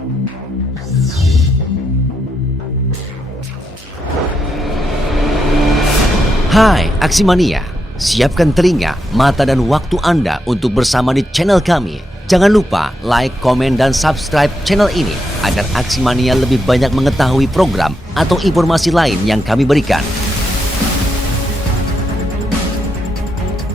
Hai Aksimania, siapkan telinga, mata dan waktu Anda untuk bersama di channel kami. Jangan lupa like, komen, dan subscribe channel ini agar Aksimania lebih banyak mengetahui program atau informasi lain yang kami berikan.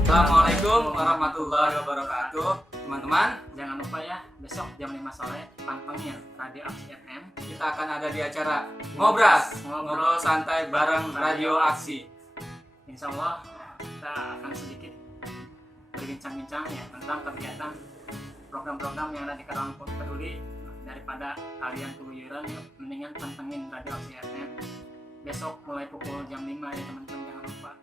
Assalamualaikum warahmatullahi wabarakatuh. Teman-teman, jangan lupa ya, besok jam 5 sore pantengin Radio Aksi FM. Kita akan ada di acara Ngobras, ngobrol santai bareng Radio Aksi. Insya Allah kita akan sedikit berbincang-bincang ya tentang kegiatan program-program yang ada di Karawang Peduli. Daripada kalian keluyuran, yuk mendingan pantengin Radio Aksi FM. Besok mulai pukul jam 5 ya teman-teman, jangan lupa.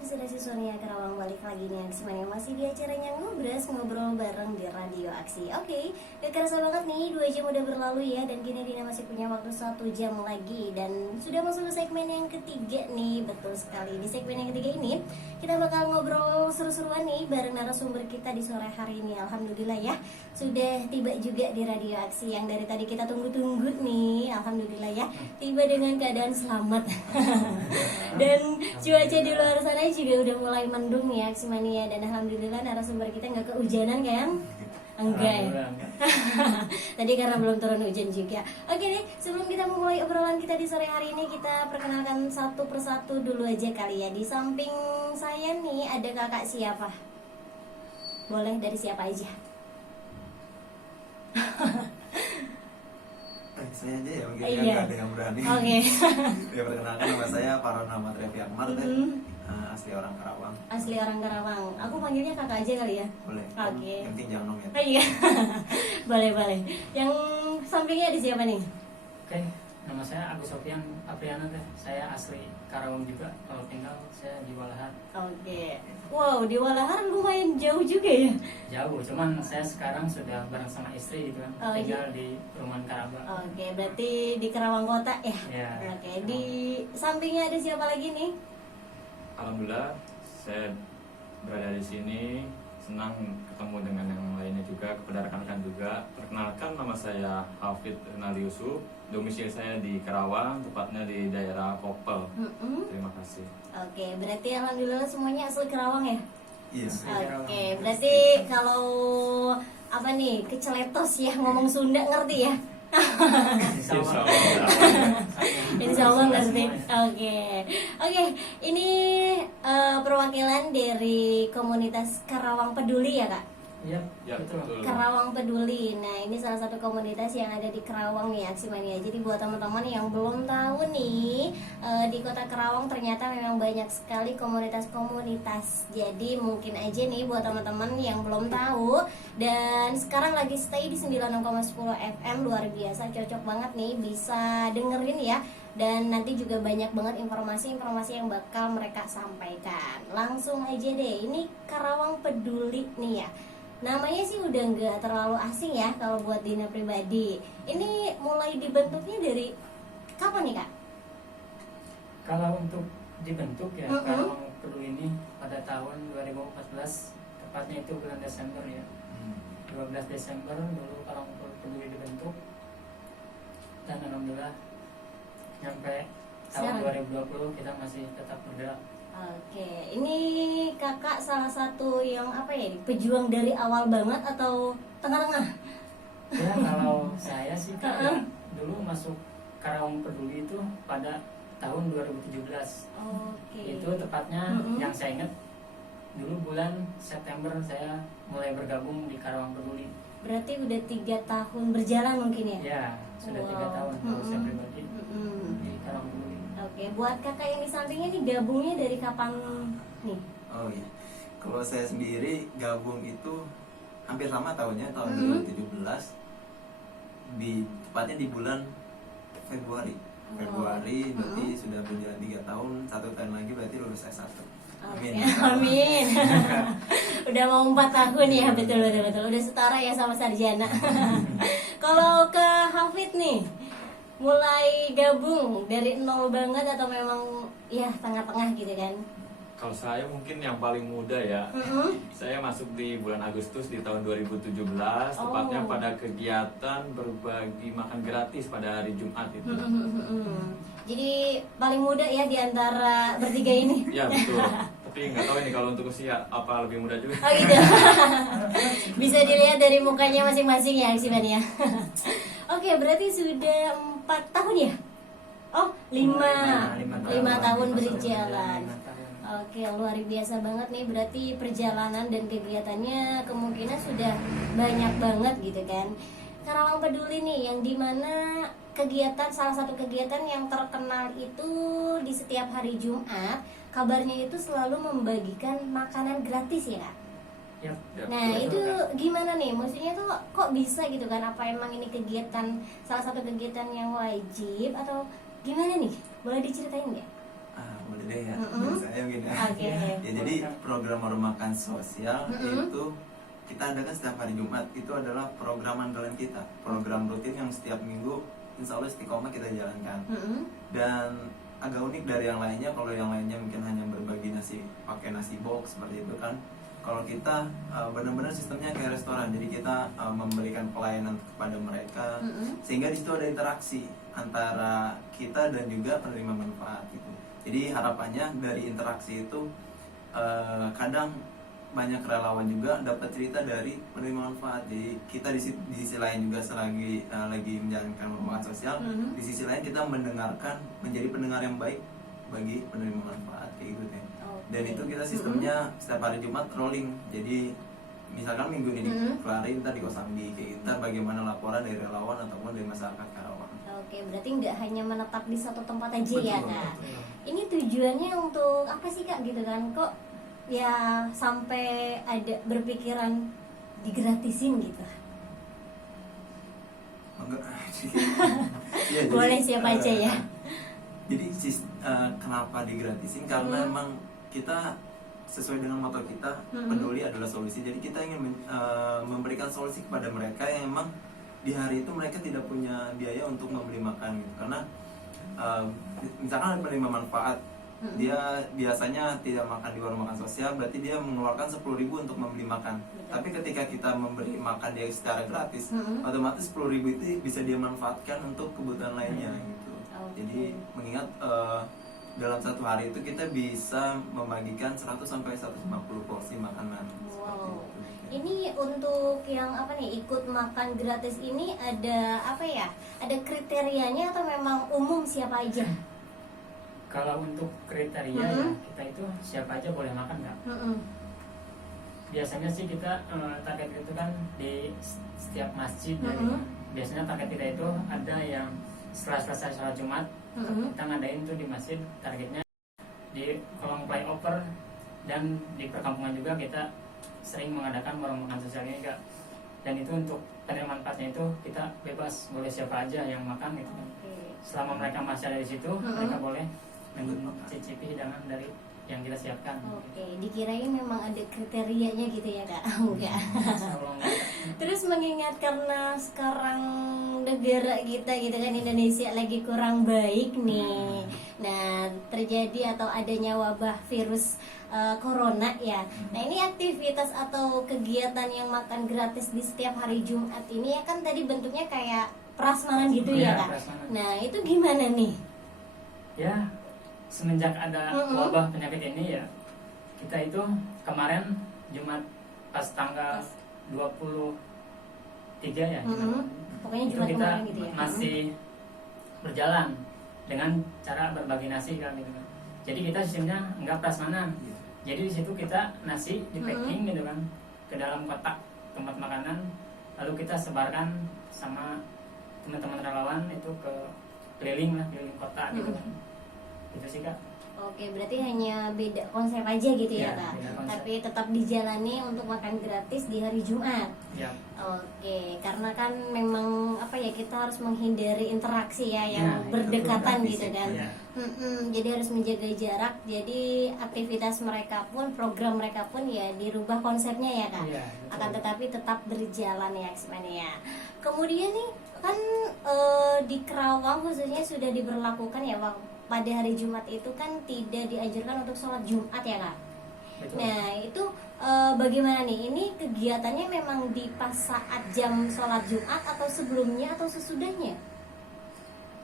Destinasi Sonia Karawang balik lagi nih Aksimania, masih di acaranya Ngobras, ngobrol bareng di Radio Aksi. Oke, gak kerasa banget nih 2 jam udah berlalu ya, dan kini Dina masih punya waktu 1 jam lagi dan sudah masuk ke segmen yang ketiga nih. Betul sekali, di segmen yang ketiga ini kita bakal ngobrol seru-seruan nih bareng narasumber kita di sore hari ini. Alhamdulillah ya, sudah tiba juga di Radio Aksi yang dari tadi kita tunggu-tunggu nih. Alhamdulillah ya, tiba dengan keadaan selamat. Dan cuaca di luar sana juga udah mulai mendung ya Aksimania, dan alhamdulillah narasumber kita nggak kehujanan kan? Enggak ya? Tadi karena belum turun hujan juga. Oke deh, sebelum kita memulai obrolan kita di sore hari ini, kita perkenalkan satu persatu dulu aja kali ya. Di samping saya nih ada kakak siapa? Boleh dari siapa aja? Saya aja ya, mungkin Iya. nggak ada yang berani. Oke. Ya, perkenalkan nama saya Farhan Ahmad Revi Akmal, asli orang Karawang. Asli orang Karawang. Aku panggilnya kakak aja kali ya? Boleh. Oke. Yang penting jangan nom ya. Oh iya. Boleh. Yang sampingnya ada siapa nih? Oke, nama saya Agus Sofian Apriana teh. Saya asli Karawang juga. Kalau tinggal saya di Walahar. Oke. Wow, di Walahar lumayan jauh juga ya? Jauh, cuman saya sekarang sudah bareng sama istri gitu kan. Oh, Tinggal di Perumahan Karaba. Oke, berarti di Karawang Kota ya? Ya. Oke, di sampingnya ada siapa lagi nih? Alhamdulillah saya berada di sini, senang ketemu dengan yang lainnya juga, kepada rekan-rekan juga. Perkenalkan, nama saya Hafid Rinaldi Yusuf, domisili saya di Karawang, tepatnya di daerah Kopel. Terima kasih. Oke, berarti alhamdulillah semuanya asli Karawang ya? Iya. Oke, berarti kalau apa nih, keceletos ya ngomong Sunda ngerti ya? Insya Allah. Insya Allah ngerti. Oke. Ini perwakilan dari komunitas Karawang Peduli ya kak? Iya, Ya, betul. Karawang Peduli. Nah, ini salah satu komunitas yang ada di Karawang nih Aksimania. Jadi buat teman-teman yang belum tahu nih, di Kota Karawang ternyata memang banyak sekali komunitas-komunitas. Jadi mungkin aja nih buat teman-teman yang belum tahu dan sekarang lagi stay di 96,10 FM, luar biasa, cocok banget nih, bisa dengerin ya. Dan nanti juga banyak banget informasi-informasi yang bakal mereka sampaikan. Langsung aja deh, ini Karawang Peduli nih ya. Namanya sih udah nggak terlalu asing ya kalau buat Dina pribadi. Ini mulai dibentuknya dari kapan nih kak? Kalau untuk dibentuk ya, Karawang Peduli ini pada tahun 2014, tepatnya itu bulan Desember ya. 12 Desember dulu Karawang Peduli dibentuk, dan alhamdulillah sampai tahun 2020 kita masih tetap bergerak. Oke, ini kakak salah satu yang apa ya, pejuang dari awal banget atau tengah-tengah? Ya, kalau saya sih kan dulu masuk Karawang Peduli itu pada tahun 2017. Oke. Itu tepatnya yang saya ingat dulu bulan September saya mulai bergabung di Karawang Peduli. Berarti udah 3 tahun berjalan mungkin ya? Ya, sudah 3 tahun kalau saya pribadi di Karawang Peduli. Oke, buat kakak yang di sampingnya nih gabungnya dari kapan nih? Oh iya. Kalau saya sendiri gabung itu hampir sama tahunnya, tahun 2017. Tepatnya di bulan Februari. Berarti sudah berjalan 3 tahun, 1 tahun lagi berarti lulus S1. Amin. Amin. Udah mau 4 tahun ya, betul. Udah setara ya sama sarjana. Kalau ke Hafid nih, mulai gabung dari nol banget atau memang ya tengah-tengah gitu kan? Kalau saya mungkin yang paling muda ya. Saya masuk di bulan Agustus di tahun 2017, tepatnya pada kegiatan berbagi makan gratis pada hari Jumat itu. Jadi paling muda ya di antara bertiga ini. Ya betul. Tapi nggak tahu ini kalau untuk usia apa lebih muda juga. Oh gitu. Bisa dilihat dari mukanya masing-masing ya Aksimania. Oke, berarti sudah 4 tahun ya? Oh, 5 tahun berjalan. Oke, luar biasa banget nih. Berarti perjalanan dan kegiatannya kemungkinan sudah banyak banget gitu kan. Karawang Peduli nih, yang dimana kegiatan, salah satu kegiatan yang terkenal itu di setiap hari Jumat, kabarnya itu selalu membagikan makanan gratis ya Kak? Ya. Nah itu gimana nih, maksudnya tuh kok bisa gitu kan? Apa emang ini kegiatan, salah satu kegiatan yang wajib atau gimana nih? Boleh diceritain nggak? Boleh deh ya. Dari saya mungkin ya. Oke. Ya, jadi program warung makan sosial itu kita adakan setiap hari Jumat. Itu adalah program andalan kita, program rutin yang setiap minggu insya Allah istiqomah kita jalankan. Dan agak unik dari yang lainnya. Kalau yang lainnya mungkin hanya berbagi nasi, pakai nasi box seperti itu kan. Kalau kita benar-benar sistemnya kayak restoran, jadi kita memberikan pelayanan kepada mereka, sehingga di situ ada interaksi antara kita dan juga penerima manfaat gitu. Jadi harapannya dari interaksi itu kadang banyak relawan juga dapat cerita dari penerima manfaat. Jadi kita di sisi lain juga selagi lagi menjalankan hubungan sosial, di sisi lain kita mendengarkan, menjadi pendengar yang baik bagi penerima manfaat kayak gitu kan. Dan itu kita sistemnya setiap hari Jumat rolling. Jadi misalkan minggu ini dikelarin, ntar di Kosambi kayak gitu, ntar bagaimana laporan dari relawan ataupun dari masyarakat Karawang. Oke, berarti nggak hanya menetap di satu tempat aja ya Betul, Kak? betul. Ini tujuannya untuk apa sih Kak gitu kan? Kok ya sampai ada berpikiran digratisin gitu? Enggak. Ya, Boleh siapa aja ya? Jadi kenapa digratisin? Karena emang kita sesuai dengan moto kita, peduli adalah solusi. Jadi kita ingin memberikan solusi kepada mereka yang emang di hari itu mereka tidak punya biaya untuk membeli makan gitu. Karena misalkan penerima manfaat, dia biasanya tidak makan di warung makan sosial, berarti dia mengeluarkan 10.000 untuk membeli makan. Tapi ketika kita memberi makan dia secara gratis, otomatis 10.000 itu bisa dia manfaatkan untuk kebutuhan lainnya gitu. Jadi mengingat dalam satu hari itu kita bisa membagikan 100 sampai 150 porsi makanan. Wow. Seperti itu. Ini untuk yang apa nih, ikut makan gratis ini ada apa ya? Ada kriterianya atau memang umum siapa aja? Kalau untuk kriteria ya kita itu siapa aja boleh makan nggak? Biasanya sih kita target itu kan di setiap masjid ya. Biasanya target kita itu ada yang setelah selesai sholat Jumat kita ngadain tuh di masjid, targetnya di kolong flyover, dan di perkampungan juga kita sering mengadakan warung makan sosial ini Kak. Dan itu untuk penerima manfaatnya itu kita bebas, boleh siapa aja yang makan gitu kan. Selama mereka masih ada di situ, mereka boleh mencicipi hidangan dari yang kita siapkan. Oke, dikirain memang ada kriterianya gitu ya Kak? Enggak. Terus mengingat karena sekarang negara kita gitu kan, Indonesia lagi kurang baik nih. Nah, terjadi atau adanya wabah virus corona ya. Nah, ini aktivitas atau kegiatan yang makan gratis di setiap hari Jumat ini ya kan tadi bentuknya kayak prasmanan gitu ya Kak? Prasmanan. Nah, itu gimana nih? Ya, semenjak ada wabah penyakit ini ya, kita itu kemarin Jumat pas tanggal 23 ya, Pokoknya itu Jumat kita kemarin gitu ya. masih berjalan dengan cara berbagi nasi kan gitu kan. Jadi kita sistemnya enggak prasmanan. Jadi di situ kita nasi di packing gitu kan ke dalam kotak tempat makanan, lalu kita sebarkan sama teman-teman relawan itu ke keliling kota gitu kan. Itu sih Kak. Oke, berarti hanya beda konsep aja gitu ya, Iya, Kak. beda konsep. Tapi tetap dijalani untuk makan gratis di hari Jumat. Ya. Oke, karena kan memang apa ya, kita harus menghindari interaksi ya yang Ya, berdekatan itu gitu kan. Ya. Jadi harus menjaga jarak. Jadi aktivitas mereka pun, program mereka pun ya dirubah konsepnya ya Kak. Iya, betul. Akan tetapi tetap berjalan ya Xmania. Kemudian nih kan di Kerawang khususnya sudah diberlakukan ya Bang, pada hari Jumat itu kan tidak dianjurkan untuk sholat Jumat ya Kak. Betul. Nah itu bagaimana nih? Ini kegiatannya memang di pas saat jam sholat Jumat atau sebelumnya atau sesudahnya?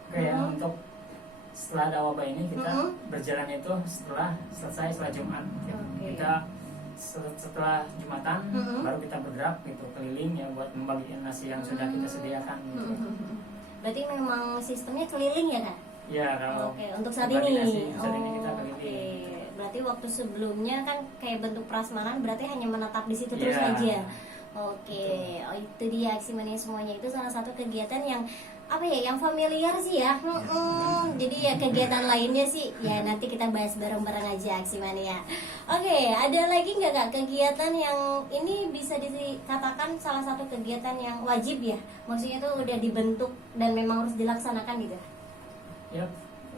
Oke ya, untuk setelah ada wabah ini kita berjalan itu setelah selesai sholat Jumat. Oke. Kita setelah Jumatan baru kita bergerak gitu keliling ya buat membagikan nasi yang sudah kita sediakan gitu. Berarti memang sistemnya keliling ya Kak? Ya kalau Oke, untuk saat bagi ini. nasi, saat ini kita Oke. keliling. Berarti waktu sebelumnya kan kayak bentuk prasmanan, berarti hanya menetap di situ Iya. terus aja. Oke, oh, itu dia Aksi Mania semuanya, itu salah satu kegiatan yang apa ya, yang familiar sih ya. Jadi ya kegiatan lainnya sih ya nanti kita bahas bareng-bareng aja Aksi Mania. Oke, ada lagi nggak Kak kegiatan yang ini bisa dikatakan salah satu kegiatan yang wajib ya? Maksudnya itu udah dibentuk dan memang harus dilaksanakan gitu. Ya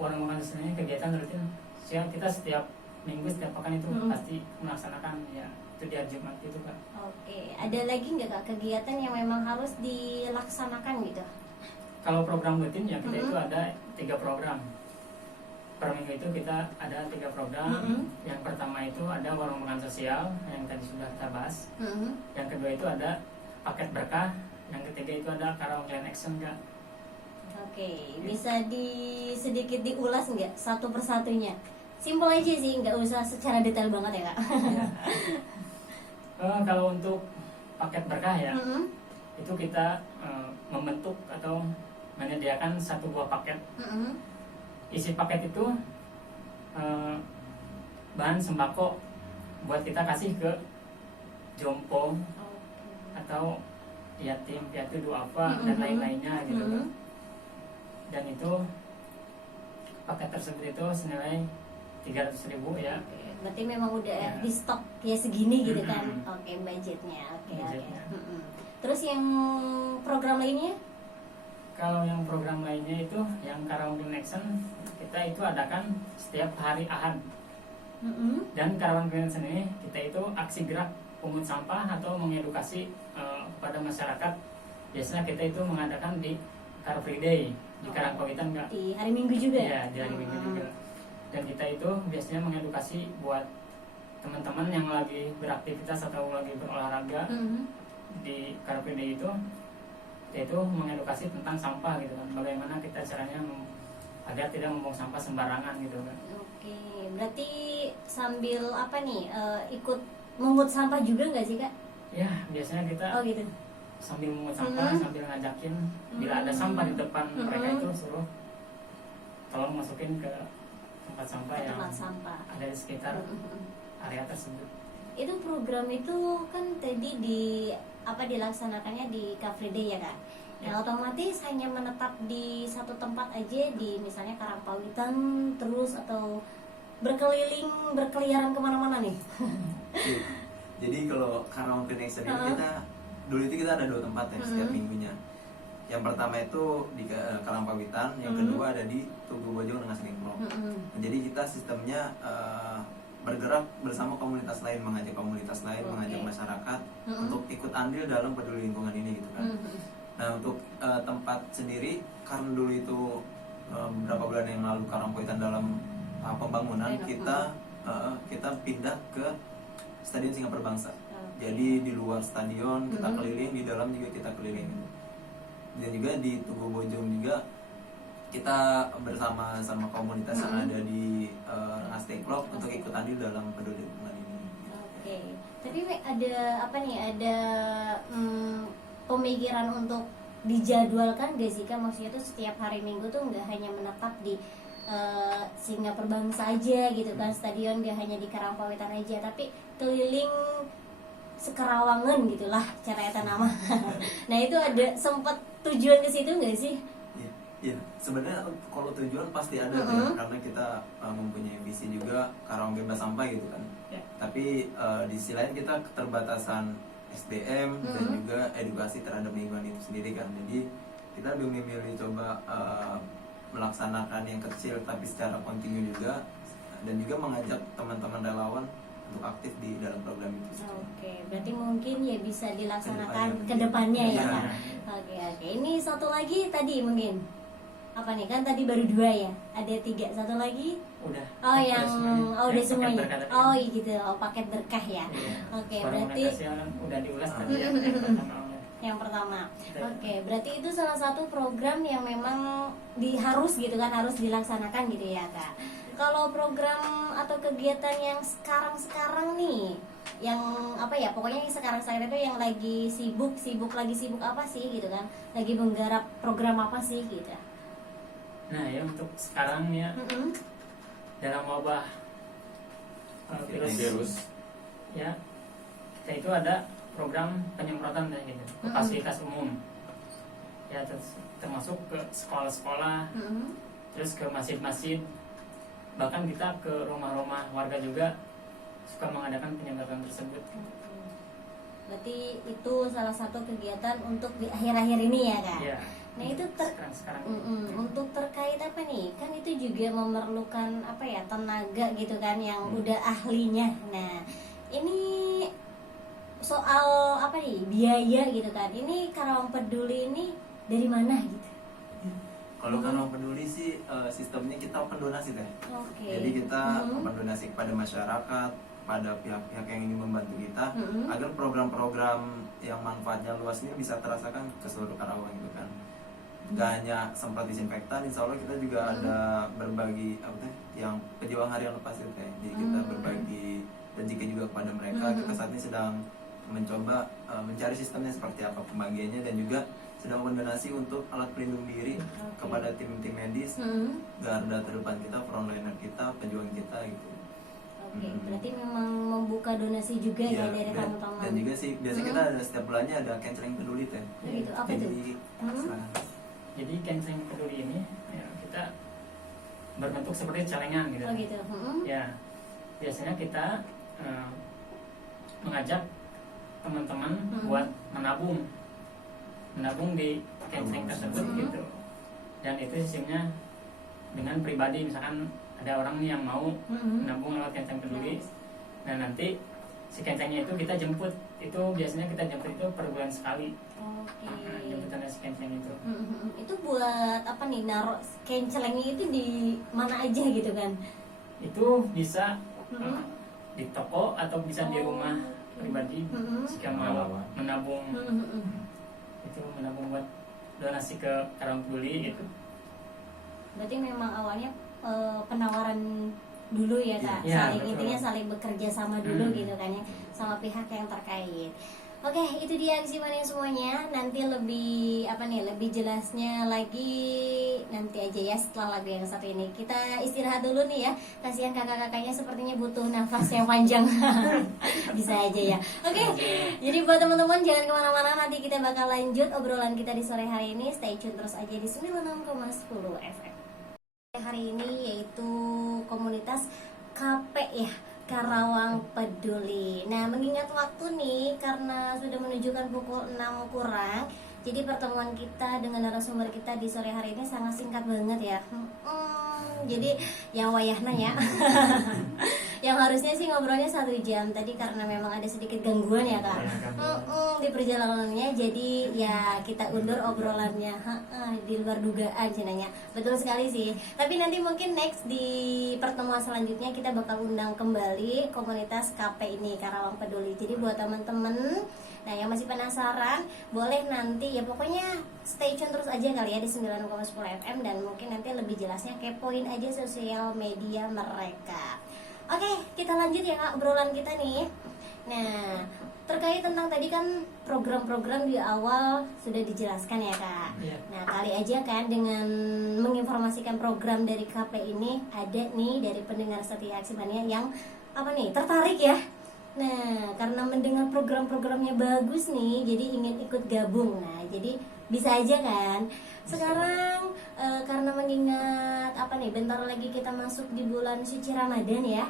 warung makan seni kegiatan rutin. Kita setiap minggu setiap pekan itu pasti melaksanakan ya itu di hari Jumat itu Kak. Oke, ada lagi nggak Kak kegiatan yang memang harus dilaksanakan gitu? Kalau program rutin ya kita itu ada 3 program. Per minggu itu kita ada 3 program. Yang pertama itu ada warung makan sosial yang tadi sudah kita bahas. Yang kedua itu ada paket berkah. Yang ketiga itu ada Karawang Clan Action Kak. Oke, bisa sedikit diulas nggak satu persatunya? Simpel aja sih, nggak usah secara detail banget ya Kak. Kalau untuk paket berkah ya, itu kita membentuk atau menyediakan satu buah paket. Isi paket itu bahan sembako buat kita kasih ke jompo atau yatim piatu duafa dan lain-lainnya gitu kan. Dan itu paket tersebut itu senilai 300.000 ya. Oke, berarti memang udah Ya. di stok ya segini gitu kan? Oke, budgetnya. Oke. Budgetnya. Terus yang program lainnya? Kalau yang program lainnya itu yang Karawang Connection kita itu adakan setiap hari Ahad. Dan Karawang Connection ini kita itu aksi gerak pungut sampah atau mengedukasi kepada masyarakat. Biasanya kita itu mengadakan di Car Free Day di Karangpawitan Kak. Di hari Minggu juga? Iya, di hari Minggu juga. Dan kita itu biasanya mengedukasi buat teman-teman yang lagi beraktivitas atau lagi berolahraga di Car Free Day itu, kita itu mengedukasi tentang sampah gitu kan. Bagaimana kita caranya agar tidak membuang sampah sembarangan gitu kan. Oke, berarti sambil apa nih, ikut memungut sampah juga nggak sih Kak? Ya, biasanya kita Oh gitu. sambil memungut sampah, sambil ngajakin bila ada sampah di depan mereka itu suruh tolong masukin ke tempat sampah Ke yang tempat sampah. ada di sekitar area tersebut. Itu program itu kan tadi dilaksanakannya di Car Free Day ya Kak? Ya otomatis hanya menetap di satu tempat aja, di misalnya Karangpawitan terus, atau berkeliaran kemana-mana nih? Jadi kalau Karawang Connection ini dulu itu kita ada 2 tempat ya setiap minggunya. Yang pertama itu di Karangpawitan, yang kedua ada di Tugu Bojong dengan Seningprong. Jadi kita sistemnya bergerak bersama komunitas lain, mengajak komunitas lain, mengajak masyarakat untuk ikut andil dalam peduli lingkungan ini gitu kan. Nah untuk tempat sendiri, karena dulu itu beberapa bulan yang lalu Karangpawitan dalam pembangunan, kita pindah ke Stadion Singapura Bangsa. Jadi di luar stadion kita keliling, di dalam juga kita keliling. Dan juga di Tugu Bojong juga kita bersama komunitas yang ada di Rengas Dengklok untuk ikut andil dalam peduli lingkungan ini. Oke, tapi ada apa nih? Ada pemikiran untuk dijadwalkan gak sih Kak? Maksudnya tuh setiap hari Minggu tuh nggak hanya menetap di Singapura Bangsa aja gitu kan, stadion gak hanya di Karangpawitan aja, tapi keliling sekerawangan gitulah cara eta nama. Nah itu ada sempat tujuan ke situ nggak sih? Iya, sebenarnya kalau tujuan pasti ada tuh ya, karena kita mempunyai visi juga Karawang bebas sampah gitu kan. Tapi di sisi lain kita keterbatasan SDM dan juga edukasi terhadap lingkungan itu sendiri kan. Jadi kita lebih memilih coba melaksanakan yang kecil tapi secara kontinu juga, dan juga mengajak teman-teman relawan untuk aktif di dalam program itu. Oke, berarti mungkin ya bisa dilaksanakan ke Kedepannya. depannya ya Iya. Kak. Oke. Ini satu lagi tadi mungkin apa nih, kan tadi baru 2 ya, ada 3, satu lagi Udah. oh yang udah Paket semuanya berkah tadi. oh iya gitu, paket berkah ya. Iya. Oke, Forum berarti komunikasi udah diulas tadi ya. yang pertama. yang pertama. Kita- Oke, berarti itu salah satu program yang memang harus gitu kan, harus dilaksanakan gitu ya Kak. Kalau program atau kegiatan yang sekarang nih, yang apa ya, pokoknya yang sekarang itu yang lagi sibuk apa sih gitu kan, lagi menggarap program apa sih gitu. Nah ya, untuk sekarang ya Mm-mm. dalam wabah Virus. ya, kita itu ada program penyemprotan ya, gitu, ke fasilitas umum ya, termasuk ke sekolah-sekolah, Mm-mm. terus ke masjid-masjid, bahkan kita ke rumah-rumah warga juga suka mengadakan penyemprotan tersebut. Berarti itu salah satu kegiatan untuk di akhir-akhir ini ya Kak. Ya, Nah itu sekarang untuk terkait apa nih, kan itu juga memerlukan apa ya, tenaga gitu kan yang udah ahlinya. Nah ini soal apa nih, biaya gitu kan, ini Karawang Peduli ini dari mana gitu? Kalau Karawang Peduli sih sistemnya kita open donasi teh. Oke. Jadi kita Mhm. open donasi kepada masyarakat, pada pihak-pihak yang ingin membantu kita, Mhm. agar program-program yang manfaatnya luas ini bisa terasakan ke seluruh Karawang gitu kan. Gak hanya semprot disinfektan, insya Allah kita juga ada berbagi apa teh, yang pejuang harian lepas itu teh. Jadi kita berbagi dan jika juga kepada mereka, kita saat ini sedang mencoba mencari sistemnya seperti apa pembagiannya, dan juga sedang mendonasi untuk alat pelindung diri kepada tim-tim medis, Mhm. garda terdepan kita, frontliner kita, pejuang kita gitu. Oke, berarti memang membuka donasi juga ya dari teman-teman. Dan juga sih biasanya kita ada setiap bulannya ada canceling peduli teh. Begitu, apa itu? Jadi silakan. jadi cancing peduli ini ya, kita berbentuk seperti celengan gitu. Oh gitu. Mhm. Ya, biasanya kita mengajak teman-teman buat menabung di cancing tersebut gitu. Dan itu sistemnya dengan pribadi, misalkan ada orang nih yang mau menabung lewat cancing peduli. Nah nanti si cancingnya itu kita jemput, itu biasanya kita jemput itu per bulan sekali. Oke. Jemputan si cancing itu. Itu buat apa nih, naruh kencelengnya itu di mana aja gitu kan? Itu bisa di toko atau bisa di rumah pribadi jika mau menabung. Itu menabung buat donasi ke Karawang Peduli gitu. Berarti memang awalnya penawaran dulu ya Kak, Iya, saling betul. intinya saling bekerja sama dulu gitu kan ya, sama pihak yang terkait. Oke, itu dia aksi mania semuanya. Nanti lebih apa nih, lebih jelasnya lagi nanti aja ya setelah lagu yang satu ini. Kita istirahat dulu nih ya. Kasihan kakak-kakaknya sepertinya butuh nafas yang panjang. Bisa aja ya. Oke. Jadi buat teman-teman jangan kemana-mana. Nanti kita bakal lanjut obrolan kita di sore hari ini. Stay tune terus aja di 96,10 FM. Hari ini yaitu komunitas KP ya, Karawang Peduli. Nah, mengingat waktu nih, karena sudah menunjukkan pukul 6 kurang, jadi pertemuan kita dengan narasumber kita di sore hari ini sangat singkat banget ya. Jadi yang wayahna ya. Yang harusnya sih ngobrolnya 1 jam, tadi karena memang ada sedikit gangguan ya Kak. Di perjalanannya, jadi ya kita undur obrolannya. Di luar dugaan cenanya. Betul sekali sih. Tapi nanti mungkin next di pertemuan selanjutnya kita bakal undang kembali komunitas KP ini, Karawang Peduli. Jadi buat teman-teman nah yang masih penasaran, boleh nanti ya pokoknya stay tune terus aja kali ya di 96,10 FM, dan mungkin nanti lebih jelasnya kepoin aja sosial media mereka. Oke, kita lanjut ya Kak obrolan kita nih. Nah, terkait tentang tadi kan program-program di awal sudah dijelaskan ya Kak. Iya. Nah, kali aja kan dengan menginformasikan program dari KP ini, ada nih dari pendengar setia Aksi Mania yang apa nih, tertarik ya. Nah, karena mendengar program-programnya bagus nih, jadi ingin ikut gabung. Nah, jadi bisa aja kan. Sekarang karena mengingat apa nih, bentar lagi kita masuk di bulan suci Ramadan ya.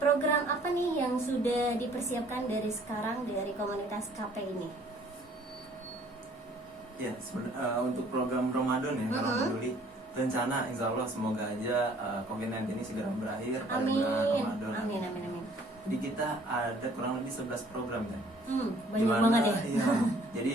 Program apa nih yang sudah dipersiapkan dari sekarang dari komunitas KP ini? Ya, untuk program Ramadan ya, Karawang Peduli, rencana insya Allah semoga aja COVID-19 ini segera berakhir pada Amin. bulan Ramadan. Amin, amin, amin. Jadi kita ada kurang lebih 11 program kan. Banyak Dimana, banget ya. iya, jadi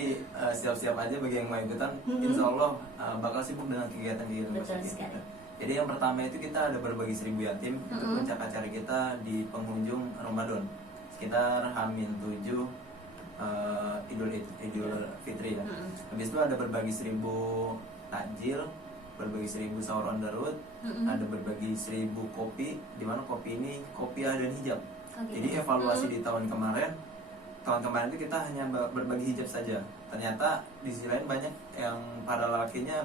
siap-siap aja bagi yang mau ikutan. Insya Allah bakal sibuk dengan kegiatan-kegiatan Betul positif sekali. kita. Jadi yang pertama itu kita ada berbagi 1000 yatim. Itu puncak acara kita di penghujung Ramadan sekitar H-7 Idul Fitri ya. Habis itu ada berbagi 1000 takjil, berbagi 1000 sahur on the road, ada berbagi 1000 kopi, di mana kopi ini kopiah dan hijab. Jadi evaluasi di tahun kemarin itu kita hanya berbagi hijab saja. Ternyata di sisi lain banyak yang para lakinya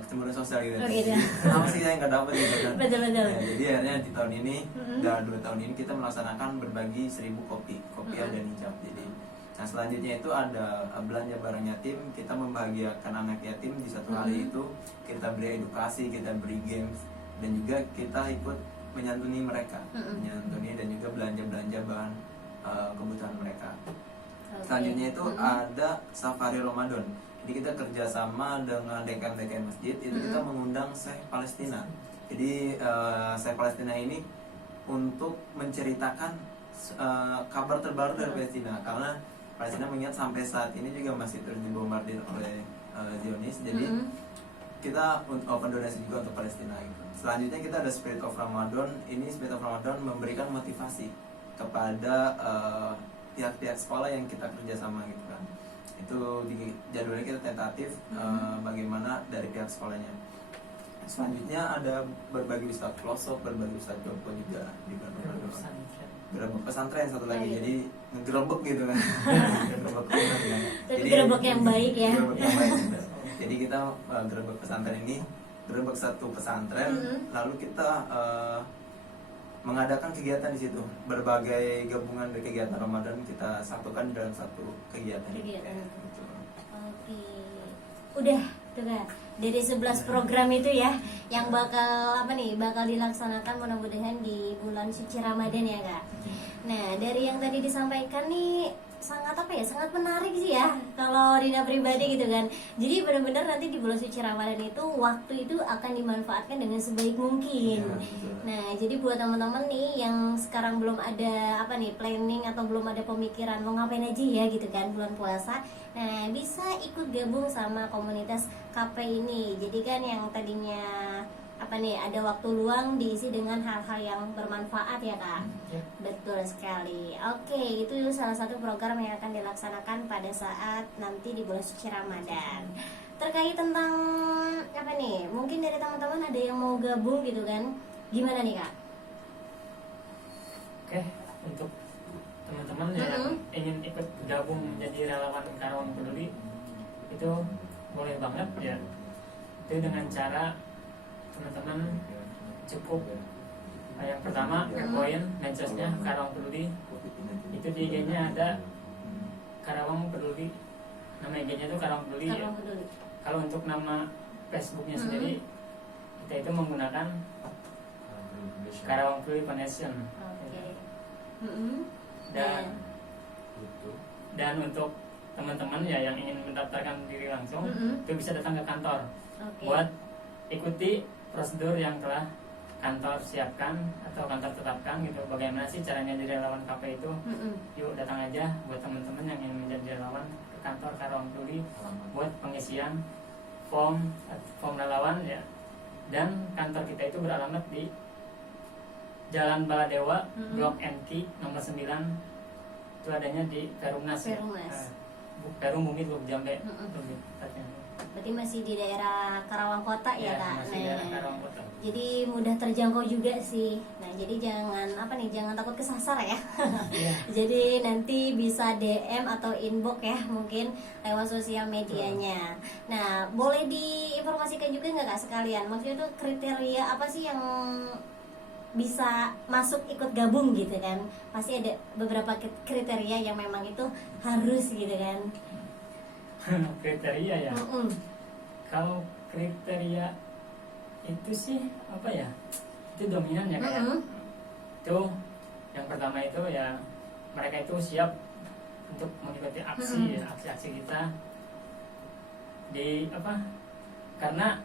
kecemburuan sosial gitu. Oh, gitu. Kenapa sih saya nggak dapat gitu kan? Betul. Ya, jadi akhirnya di tahun ini dan 2 tahun ini kita melaksanakan berbagi 1000 kopiah dan hijab. Jadi nah selanjutnya itu ada belanja barang yatim. Kita membahagiakan anak yatim di satu hari itu. Kita beri edukasi, kita beri games, dan juga kita ikut menyantuni mereka, menyantuni dan juga belanja bahan kebutuhan mereka. Selanjutnya itu ada safari Ramadan. Jadi kita kerjasama dengan dekan-dekan masjid itu kita mengundang Syekh Palestina. Jadi Syekh Palestina ini untuk menceritakan kabar terbaru dari Palestina, karena Palestina mengingat sampai saat ini juga masih terus dibombardir oleh Zionis. Jadi kita open donasi juga untuk Palestina gitu. Selanjutnya kita ada Spirit of Ramadan. Ini Spirit of Ramadan memberikan motivasi kepada pihak-pihak sekolah yang kita kerjasama gitu kan. Itu di jadwalnya kita tentatif bagaimana dari pihak sekolahnya. Selanjutnya ada berbagi wisata pelosok, berbagi wisata Joko juga di bulan Ramadan. Gerebek pesantren satu lagi, jadi ngegerebek gitu kan. Ngegerebek pesantren kan. Tapi gerebek yang baik ya. Gerebek yang baik. Jadi kita gerebek pesantren ini, gerebek satu pesantren, lalu kita mengadakan kegiatan di situ. Berbagai gabungan dari kegiatan Ramadan kita satukan dalam satu kegiatan. Oke. Udah tuh kan dari 11 program itu ya yang bakal bakal dilaksanakan mudah-mudahan di bulan suci Ramadan ya Kak. Nah, dari yang tadi disampaikan nih sangat sangat menarik sih ya kalau Rina pribadi gitu kan. Jadi benar-benar nanti di bulan suci Ramadan itu waktu itu akan dimanfaatkan dengan sebaik mungkin. Nah, jadi buat teman-teman nih yang sekarang belum ada planning atau belum ada pemikiran mau ngapain aja ya gitu kan bulan puasa. Nah, bisa ikut gabung sama komunitas KP ini. Jadi kan yang tadinya ada waktu luang diisi dengan hal-hal yang bermanfaat ya Kak. Betul sekali. Oke, itu salah satu program yang akan dilaksanakan pada saat nanti di bulan suci Ramadan. Terkait tentang mungkin dari teman-teman ada yang mau gabung gitu kan, gimana nih Kak? Oke, untuk teman-teman yang ingin ikut gabung menjadi relawan Karawang Peduli itu boleh banget ya. Itu dengan cara teman-teman cukup yang pertama poin medsosnya Karawang Peduli. Itu di IG-nya ada Karawang Peduli, nama IG-nya itu Karawang Peduli ya. Kalau untuk nama Facebook-nya sendiri kita itu menggunakan Karawang Peduli Foundation. Dan untuk teman-teman ya yang ingin mendaftarkan diri langsung itu bisa datang ke kantor buat ikuti prosedur yang telah kantor siapkan atau kantor tetapkan gitu. Bagaimana sih caranya jadi relawan KP itu? Yuk datang aja buat teman-teman yang ingin menjadi relawan ke kantor Karawang Peduli buat pengisian form relawan ya. Dan kantor kita itu beralamat di Jalan Baladewa, Blok NT nomor 9. Itu adanya di Perumnas. Perum Bumi Teluk Jambe. Berarti masih di daerah Karawang Kota ya Kak. Masih daerah Karawang Kota. Jadi mudah terjangkau juga sih. Nah, jadi jangan takut kesasar ya. Jadi nanti bisa DM atau inbox ya mungkin lewat sosial medianya. Nah, boleh diinformasikan juga nggak Kak sekalian? Maksudnya itu kriteria apa sih yang bisa masuk ikut gabung gitu kan? Pasti ada beberapa kriteria yang memang itu harus gitu kan. Kriteria ya. Kalau kriteria itu sih itu dominan ya kayak itu yang pertama itu ya mereka itu siap untuk mengikuti aksi-aksi kita di karena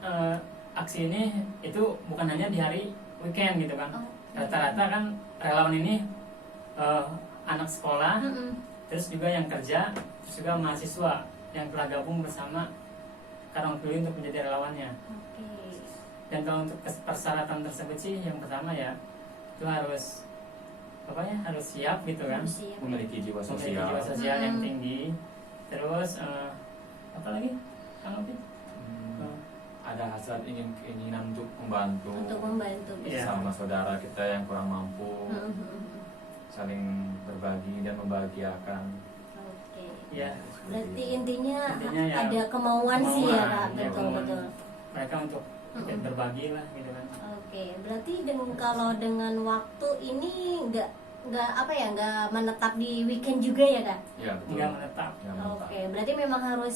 aksi ini itu bukan hanya di hari weekend gitu kan. Oh. Rata-rata kan relawan ini anak sekolah, terus juga yang kerja, terus juga mahasiswa yang telah gabung bersama Karawang Peduli untuk menjadi relawannya. Oke. Dan kalau untuk persyaratan tersebut sih yang pertama ya itu harus apa ya, harus siap gitu kan, Harus siap. Memiliki jiwa memiliki sosial. jiwa sosial yang Hmm. tinggi. Terus apa lagi Kang Alvin? Ada hasrat keinginan untuk membantu Untuk membantu. Iya. sama saudara kita yang kurang mampu, Mhm. saling berbagi dan membahagiakan. Oke. Ya, Berarti intinya Intinya ya, ada kemauan sih ya kemauan, Kak, ya, betul kemauan. betul. mereka untuk ikut Mm-mm. berbagi lah gitu kan. Oke, berarti kalau dengan waktu ini nggak apa ya, nggak menetap di weekend juga ya Kak? Ya betul. Nggak menetap. Nggak menetap. Oke, berarti memang harus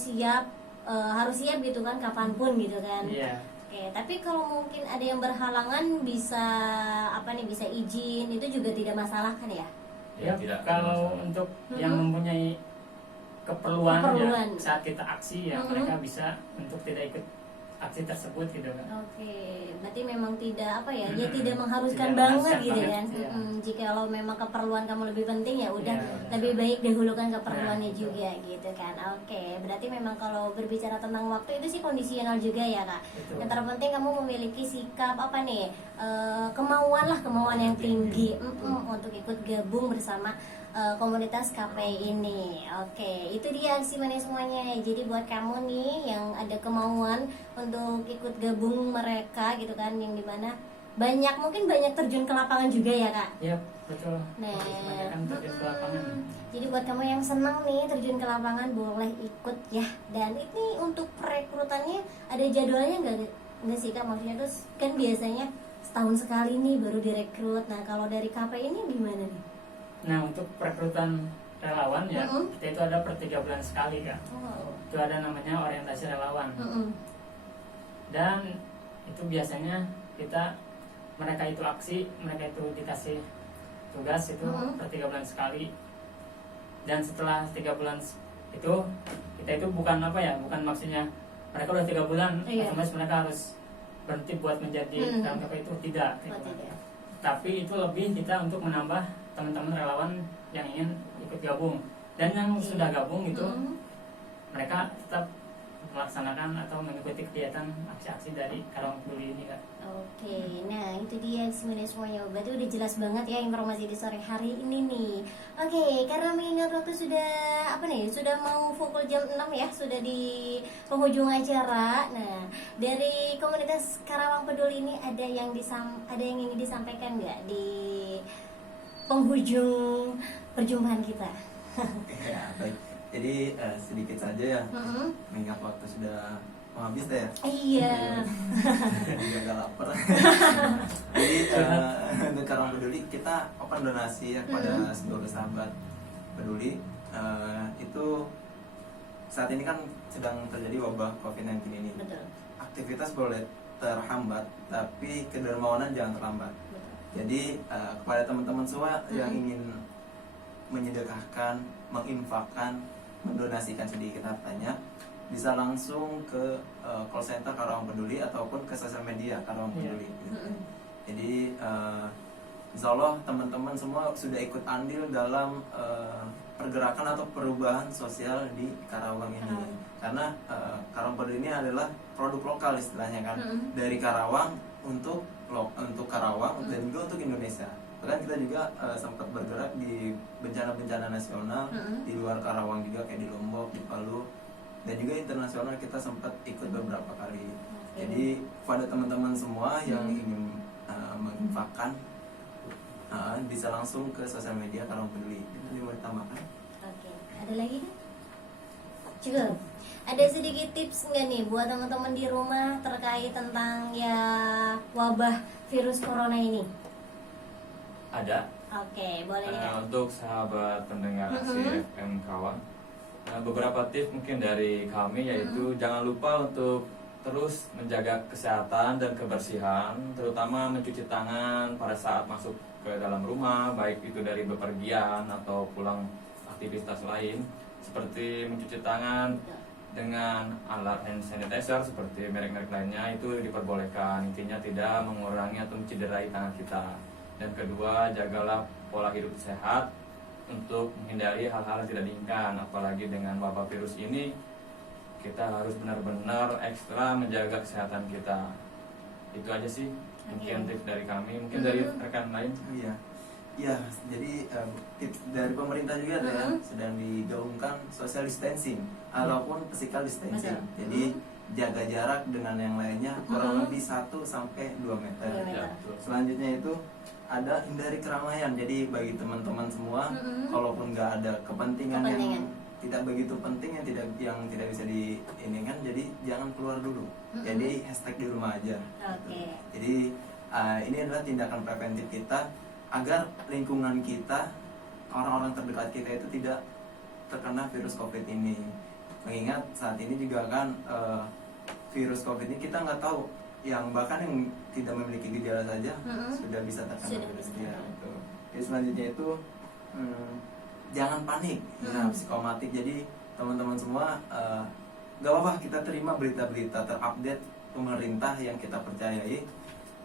siap gitu kan, kapanpun gitu kan? Iya. Oke, tapi kalau mungkin ada yang berhalangan bisa bisa izin, itu juga tidak masalah kan ya? Ya, tidak kalau masalah. untuk Mhm. yang mempunyai keperluan, Keperluan. ya saat kita aksi ya Mhm. mereka bisa untuk tidak ikut aksi tersebut gitu kan. Oke, berarti memang tidak ya Mm-mm. tidak mengharuskan Tidak banget mengharuskan gitu banget, kan? iya. Jika kalau memang keperluan kamu lebih penting ya udah, Iya. lebih baik dahulukan keperluannya Nah, juga gitu kan? Oke, berarti memang kalau berbicara tentang waktu itu sih kondisional juga ya Kak. Betul. Yang terpenting kamu memiliki sikap kemauan yang tinggi untuk ikut gabung bersama komunitas KPI ini. Oke, itu dia aksi mana semuanya. Jadi buat kamu nih yang ada kemauan untuk ikut gabung mereka gitu kan, yang dimana mungkin banyak terjun ke lapangan juga ya Kak. Iya, betul. Nah, Kebanyakan terjun ke lapangan. jadi buat kamu yang senang nih terjun ke lapangan boleh ikut ya. Dan ini untuk perekrutannya ada jadwalnya nggak sih Kak? Maksudnya tuh kan biasanya setahun sekali nih baru direkrut. Nah kalau dari KPI ini gimana nih? Nah, untuk perekrutan relawan ya, Mhm. kita itu ada per 3 bulan sekali Kak. Oh. Itu ada namanya orientasi relawan. Dan itu biasanya mereka itu aksi, mereka itu dikasih tugas itu per 3 bulan sekali. Dan setelah 3 bulan itu kita itu bukan maksudnya mereka udah 3 bulan Iya. otomatis mereka harus berhenti buat menjadi dalam KPI itu tidak gitu. Oh, tidak. Tapi itu lebih kita untuk menambah teman-teman relawan yang ingin ikut gabung, dan yang sudah gabung itu mereka tetap melaksanakan atau mengikuti kegiatan aksi-aksi dari Karawang Peduli ini Kak. Oke, nah itu dia semuanya. Berarti udah jelas banget ya informasi di sore hari ini nih. Oke, karena mengingat waktu sudah mau pukul jam 6 ya, sudah di penghujung acara. Nah, dari komunitas Karawang Peduli ini ada yang ingin disampaikan nggak di penghujung perjumpaan kita? Ya, baik. Jadi sedikit saja ya, mengingat waktu sudah mau habis deh ya. Iya. Juga agak lapar. Jadi untuk Karawang Peduli kita open donasi ya kepada seluruh sahabat peduli. Itu saat ini kan sedang terjadi wabah COVID-19 ini. Betul. Aktivitas boleh terhambat, tapi kedermawanan jangan terlambat. Betul. Jadi kepada teman-teman semua yang ingin menyedekahkan, menginfakkan, mendonasikan sedikit hartanya, bisa langsung ke call center Karawang Peduli ataupun ke sosial media Karawang Peduli. Jadi insya Allah teman-teman semua sudah ikut andil dalam pergerakan atau perubahan sosial di Karawang ini. Karena Karawang Peduli ini adalah produk lokal istilahnya kan, dari Karawang untuk Karawang dan juga untuk Indonesia. Bahkan kita juga sempat bergerak di bencana-bencana nasional di luar Karawang juga, kayak di Lombok, di Palu, dan juga internasional kita sempat ikut beberapa kali. Jadi pada teman-teman semua yang ingin menginfakkan bisa langsung ke sosial media Karawang Peduli. Ini mau ditambahkan? Oke, ada lagi? Cukup. Ada sedikit tips nggak nih buat teman-teman di rumah terkait tentang wabah virus corona ini? Ada. Oke, boleh nih. Untuk sahabat pendengar aksi FM Karawang, beberapa tips mungkin dari kami yaitu jangan lupa untuk terus menjaga kesehatan dan kebersihan, terutama mencuci tangan pada saat masuk ke dalam rumah, baik itu dari bepergian atau pulang aktivitas lain, seperti mencuci tangan dengan alat hand sanitizer seperti merek-merek lainnya itu diperbolehkan, intinya tidak mengurangi atau mencederai tangan kita. Dan kedua, jagalah pola hidup sehat untuk menghindari hal-hal yang tidak diinginkan, apalagi dengan wabah virus ini kita harus benar-benar ekstra menjaga kesehatan kita. Itu aja sih mungkin tips dari kami, mungkin dari rekan lain. Iya. Ya, jadi tips dari pemerintah juga ada ya, sedang digaungkan social distancing ataupun physical distancing. Betul. Jadi jaga jarak dengan yang lainnya kurang lebih 1 sampai 2 meter. 2 meter. Ya, betul. Selanjutnya itu ada hindari keramaian. Jadi bagi teman-teman semua, kalaupun nggak ada kepentingan yang tidak begitu penting yang tidak bisa diinginkan, jadi jangan keluar dulu. Jadi hashtag di rumah aja. Oke. Jadi ini adalah tindakan preventif kita agar lingkungan kita, orang-orang terdekat kita itu tidak terkena virus COVID ini. Mengingat saat ini juga kan virus COVID ini kita nggak tahu, yang bahkan yang tidak memiliki gejala saja sudah bisa terkena Sudah virus bisa dia. terkena. Gitu. Jadi selanjutnya itu jangan panik, psikomatik. Jadi teman-teman semua nggak apa-apa kita terima berita-berita terupdate pemerintah yang kita percayai,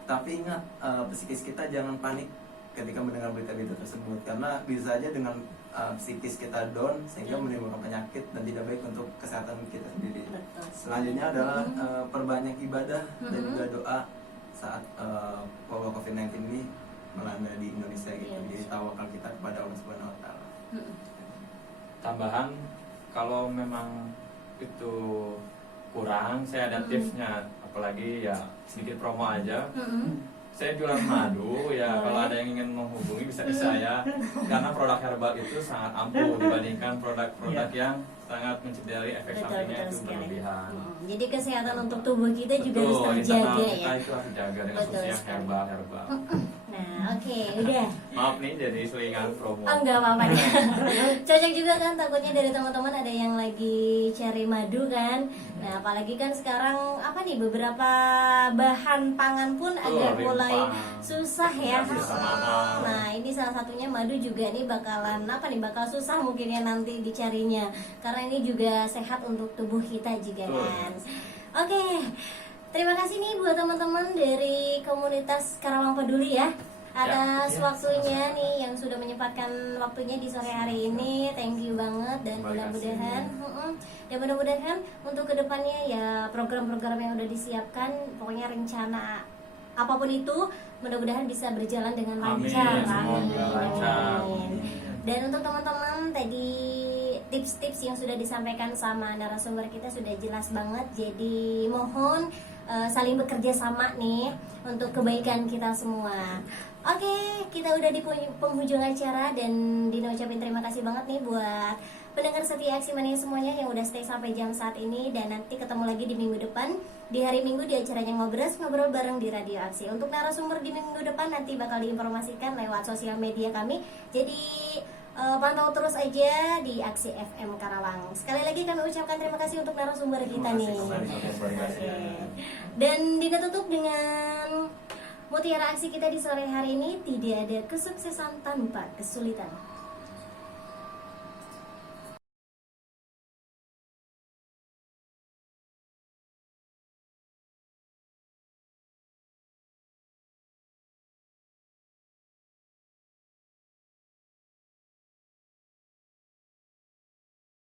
tapi ingat psikis kita jangan panik ketika mendengar berita-berita tersebut, karena bisa saja dengan psikis kita down sehingga menimbulkan penyakit dan tidak baik untuk kesehatan kita sendiri. Betul. Selanjutnya adalah perbanyak ibadah dan juga doa saat wabah COVID-19 ini melanda di Indonesia gitu. Iya. Jadi tawakal kita kepada Allah Subhanahu wa taala. Tambahan, kalau memang itu kurang, saya ada tipsnya, apalagi ya sedikit promo aja. Saya jualan madu ya, kalau ada yang ingin menghubungi bisa ke saya, karena produk herbal itu sangat ampuh dibandingkan produk-produk yang sangat mencederai, efek sampingnya itu sekali. berlebihan. Jadi kesehatan untuk tubuh kita juga harus Betul, terjaga internal ya. kita itu harus dijaga dengan Betul susu yang sekali. herbal. Nah, oke, udah. Maaf nih jadi selingan promo. Oh, enggak apa-apa deh. Cocok juga kan, takutnya dari teman-teman ada yang lagi cari madu kan. Nah, apalagi kan sekarang apa nih, beberapa bahan pangan pun agak mulai susah ya. Nggak bisa mahal. Nah, ini salah satunya madu juga nih bakalan bakal susah mungkin ya nanti dicarinya. Karena ini juga sehat untuk tubuh kita juga Betul. kan. Oke. Terima kasih nih buat teman-teman dari komunitas Karawang Peduli ya, atas waktunya nih yang sudah menyempatkan waktunya di sore hari ini. Thank you banget, dan Terima kasih. mudah-mudahan untuk kedepannya ya program-program yang udah disiapkan, pokoknya rencana apapun itu mudah-mudahan bisa berjalan dengan Amin, lancar. semoga lancar. Amin. Dan untuk teman-teman, tadi tips-tips yang sudah disampaikan sama narasumber kita sudah jelas banget. Jadi mohon saling bekerja sama nih untuk kebaikan kita semua. Oke, kita udah di penghujung acara, dan Dina ucapin terima kasih banget nih buat pendengar setia Aksi Mania semuanya yang udah stay sampai jam saat ini. Dan nanti ketemu lagi di minggu depan, di hari Minggu di acaranya Ngobrol bareng di Radio Aksi. Untuk narasumber di minggu depan nanti bakal diinformasikan lewat sosial media kami. Jadi pantau terus aja di Aksi FM Karawang. Sekali lagi kami ucapkan terima kasih untuk narasumber kita nih. Terima kasih. Dan Dina tutup dengan mutiara aksi kita di sore hari ini, tidak ada kesuksesan tanpa kesulitan.